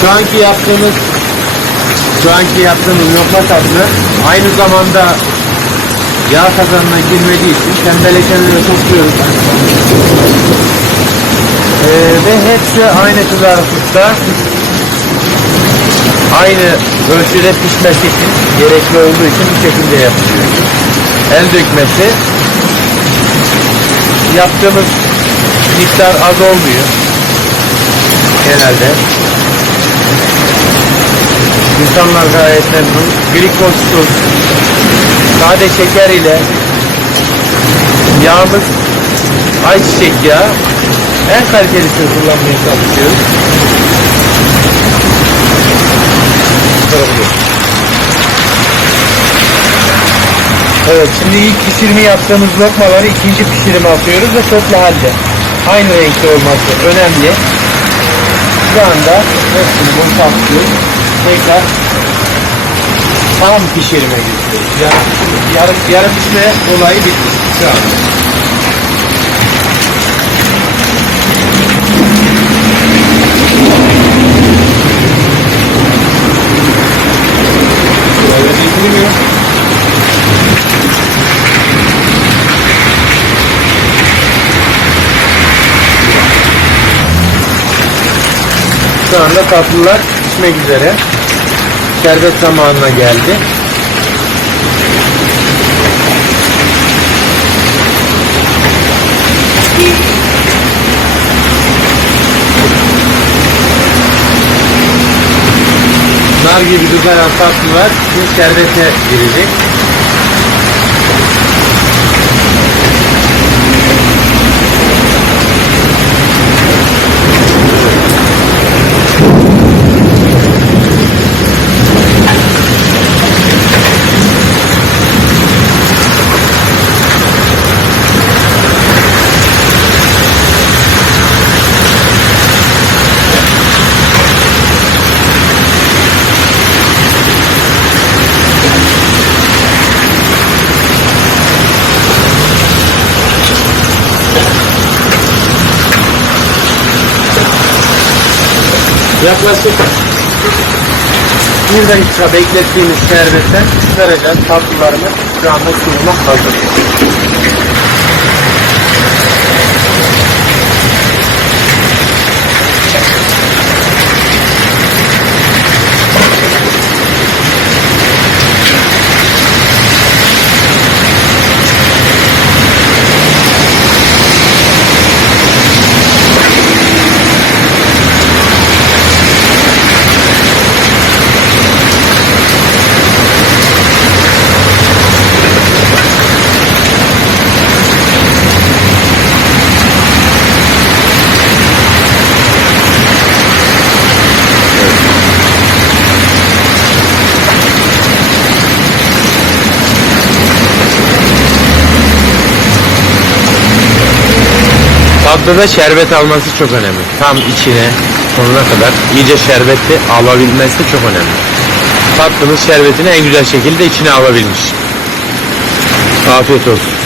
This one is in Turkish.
Şu anki yaptığımız şu anki yaptığımız lokma tatlı aynı zamanda yağ kazanına girmediği için tembeleşenleri topluyoruz. Ee, ve hepsi aynı kızarıklıkta aynı ölçüde pişmesi için gerekli olduğu için bu şekilde yapılıyor. El dökmesi yaptığımız miktar az olmuyor genelde. İnsanlar gayet memnun. Glikozsuz, sade şeker ile yağımız ayçiçek yağı en kalitelisini kullanmaya çalışıyoruz. Evet şimdi ilk pişirme yaptığımız lokmaları ikinci pişirime atıyoruz ve toplu halde. Aynı renkte olması önemli. Şu anda hepsini boşaltıyoruz. Tekrar tam pişirime geçiyoruz. Yarım, yarım, yarım pişme olayı bitti şu anda. Şu anda tatlılar pişmek üzere. Şerbet zamanına geldi. Nar gibi güzel tatlılar şimdi şerbete girecek. Yaklaşık bir dakika beklettiğimiz şerbetten çıkaracağız tatlılarımız şu anda sunuma hazır. Tatlıda şerbet alması çok önemli. Tam içine sonuna kadar iyice şerbeti alabilmesi çok önemli. Tatlımız şerbetini en güzel şekilde içine alabilmiş. Afiyet olsun.